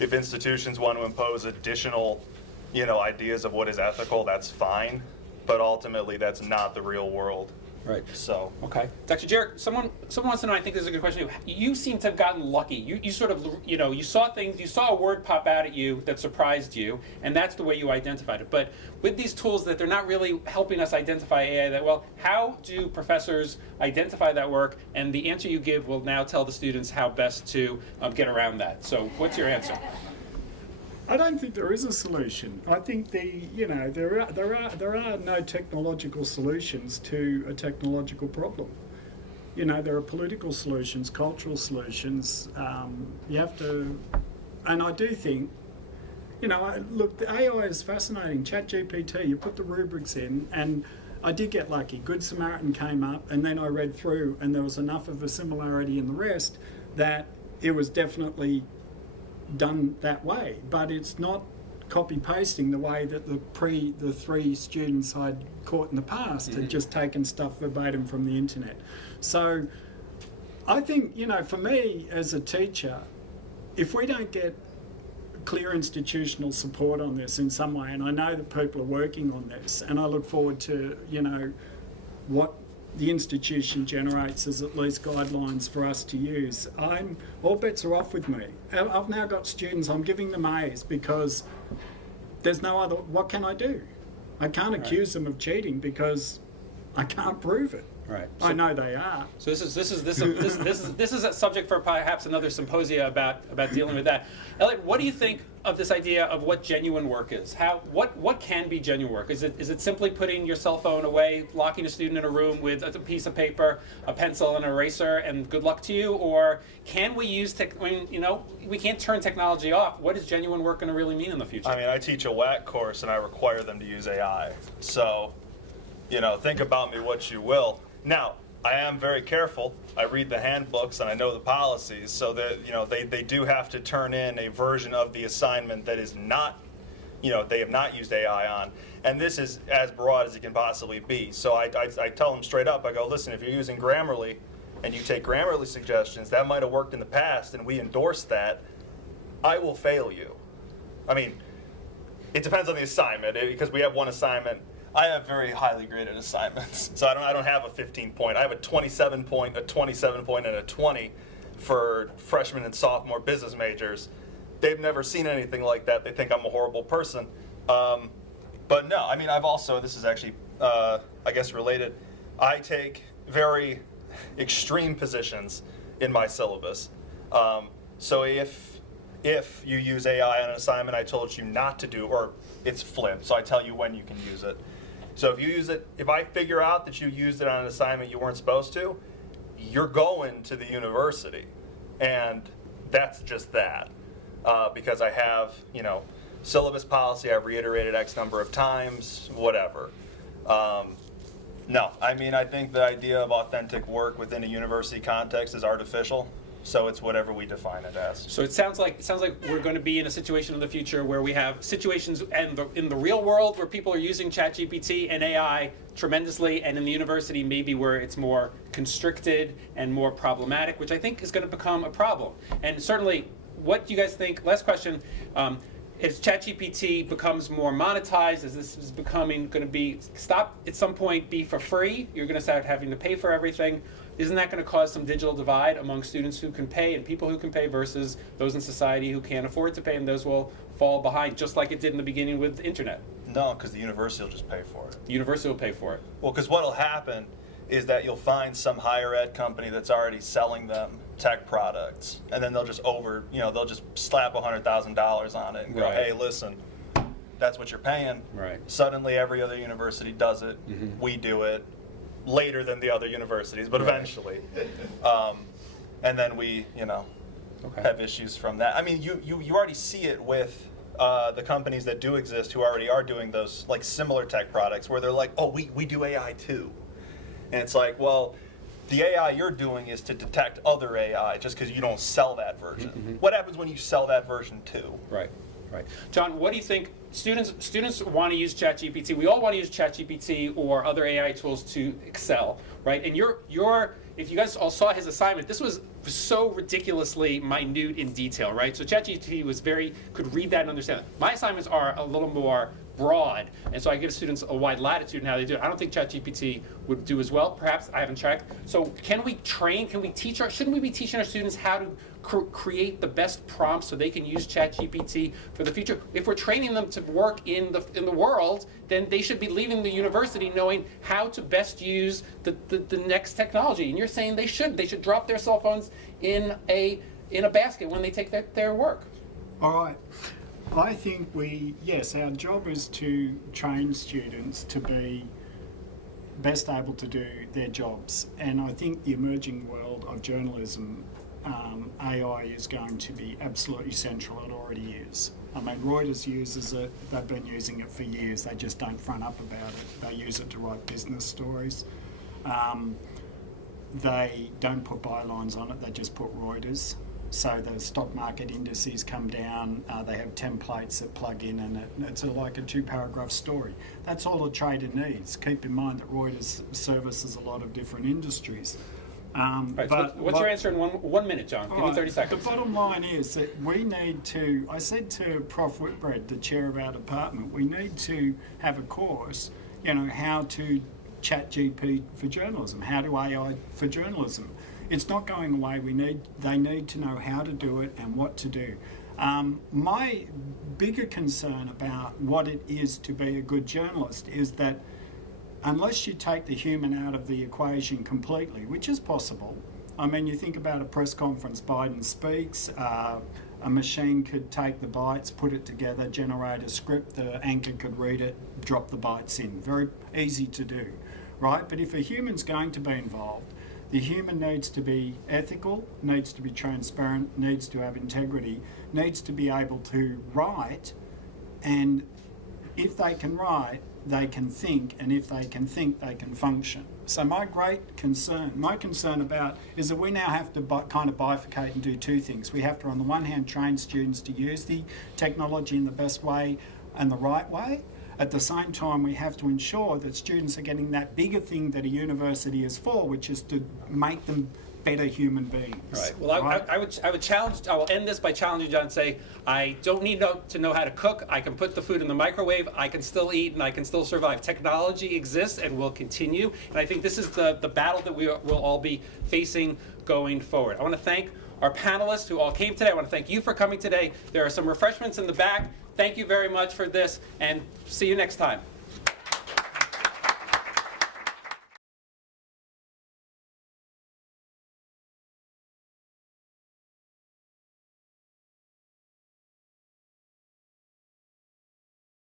if institutions want to impose additional, you know, ideas of what is ethical, that's fine. But ultimately, that's not the real world. Right. So. Okay. Dr. Jarrett, someone wants to know, I think this is a good question. You seem to have gotten lucky. You sort of, you know, you saw things, you saw a word pop out at you that surprised you, and that's the way you identified it. But with these tools that they're not really helping us identify AI that well, how do professors identify that work? And the answer you give will now tell the students how best to get around that. So what's your answer? I don't think there is a solution. I think there are no technological solutions to a technological problem. You know, there are political solutions, cultural solutions. You have to, and I do think, you know, look, the AI is fascinating. ChatGPT, you put the rubrics in, and I did get lucky. Good Samaritan came up, and then I read through, and there was enough of a similarity in the rest that it was definitely done that way, but it's not copy pasting the way that the three students I'd caught in the past had just taken stuff verbatim from the internet. So I think, you know, for me as a teacher, if we don't get clear institutional support on this in some way, and I know that people are working on this, and I look forward to, you know, what the institution generates as at least guidelines for us to use. All bets are off with me. I've now got students, I'm giving them A's because there's no other, what can I do? I can't accuse them of cheating because I can't prove it. Right. I know they are. So this is a subject for perhaps another symposia about dealing with that. Elliot, what do you think of this idea of what genuine work is? What can be genuine work? Is it simply putting your cell phone away, locking a student in a room with a piece of paper, a pencil, and an eraser, and good luck to you? Or can we use we can't turn technology off. What is genuine work going to really mean in the future? I mean, I teach a WAC course and I require them to use AI. So, you know, think about me what you will. Now, I am very careful. I read the handbooks and I know the policies, so that, you know, they do have to turn in a version of the assignment that is not, you know, they have not used AI on. And this is as broad as it can possibly be. So I tell them straight up, I go, listen, if you're using Grammarly and you take Grammarly suggestions, that might have worked in the past and we endorse that, I will fail you. I mean, it depends on the assignment, because we have one assignment. I have very highly graded assignments, so I don't have a 15-point. I have a 27-point, a 27-point, and a 20 for freshmen and sophomore business majors. They've never seen anything like that. They think I'm a horrible person. But no, I mean, I've also, this is actually, I guess, related. I take very extreme positions in my syllabus. So if you use AI on an assignment I told you not to do, or it's flipped, so I tell you when you can use it. So if you use it, if I figure out that you used it on an assignment you weren't supposed to, you're going to the university. And that's just that. Because I have, you know, syllabus policy, I've reiterated X number of times, whatever. No, I mean, I think the idea of authentic work within a university context is artificial. So it's whatever we define it as. So it sounds like we're going to be in a situation in the future where we have situations in the real world where people are using ChatGPT and AI tremendously, and in the university maybe where it's more constricted and more problematic, which I think is going to become a problem. And certainly, what do you guys think? Last question. As ChatGPT becomes more monetized, as this is going to be stop at some point be for free, you're going to start having to pay for everything. isn't that going to cause some digital divide among students who can pay and people who can pay versus those in society who can't afford to pay, and those will fall behind, just like it did in the beginning with the internet? No, because the university will just pay for it. The university will pay for it. Well, because what'll happen is that you'll find some higher ed company that's already selling them tech products, and then they'll just they'll just slap $100,000 on it and go, Right. hey, listen, that's what you're paying. Right. Suddenly, every other university does it. Mm-hmm. We do it later than the other universities, but Right. eventually. And then we, Okay. have issues from that. I mean, you already see it with the companies that do exist who already are doing those like similar tech products where they're like, oh, we do AI too. And it's like, well, the AI you're doing is to detect other AI just because you don't sell that version. Mm-hmm. What happens when you sell that version too? Right, right. John, what do you think? Students want to use ChatGPT. We all want to use ChatGPT or other AI tools to excel, right? And if you guys all saw his assignment, this was so ridiculously minute in detail, right? So ChatGPT could read that and understand it. My assignments are a little more broad, and so I give students a wide latitude in how they do it. I don't think ChatGPT would do as well. Perhaps, I haven't checked. So shouldn't we be teaching our students how to create the best prompts so they can use ChatGPT for the future? If we're training them to work in the world, then they should be leaving the university knowing how to best use the next technology. And you're saying they should drop their cell phones in a basket when they take their work. All right. I think our job is to train students to be best able to do their jobs. And I think the emerging world of journalism, AI is going to be absolutely central. It already is. I mean, Reuters uses it. They've been using it for years. They just don't front up about it. They use it to write business stories. They don't put bylines on it. They just put Reuters. So the stock market indices come down, they have templates that plug in, and it's like a 2-paragraph story. That's all a trader needs. Keep in mind that Reuters services a lot of different industries. Right, so what's your answer in 1 minute, John? Give me 30 seconds. The bottom line is that we need to, I said to Prof. Whitbread, the chair of our department, we need to have a course, how to ChatGPT for journalism, how to AI for journalism. It's not going away. They need to know how to do it and what to do. My bigger concern about what it is to be a good journalist is that unless you take the human out of the equation completely, which is possible. I mean, you think about a press conference, Biden speaks, a machine could take the bytes, put it together, generate a script, the anchor could read it, drop the bytes in. Very easy to do, right? But if a human's going to be involved, the human needs to be ethical, needs to be transparent, needs to have integrity, needs to be able to write, and if they can write, they can think, and if they can think, they can function. So my concern about is that we now have to kind of bifurcate and do two things. We have to, on the one hand, train students to use the technology in the best way and the right way. At the same time, we have to ensure that students are getting that bigger thing that a university is for, which is to make them better human beings. Right. Well, I will end this by challenging John and say, I don't need to know how to cook. I can put the food in the microwave. I can still eat and I can still survive. Technology exists and will continue. And I think this is the battle that we will all be facing going forward. I want to thank our panelists who all came today. I want to thank you for coming today. There are some refreshments in the back. Thank you very much for this, and see you next time.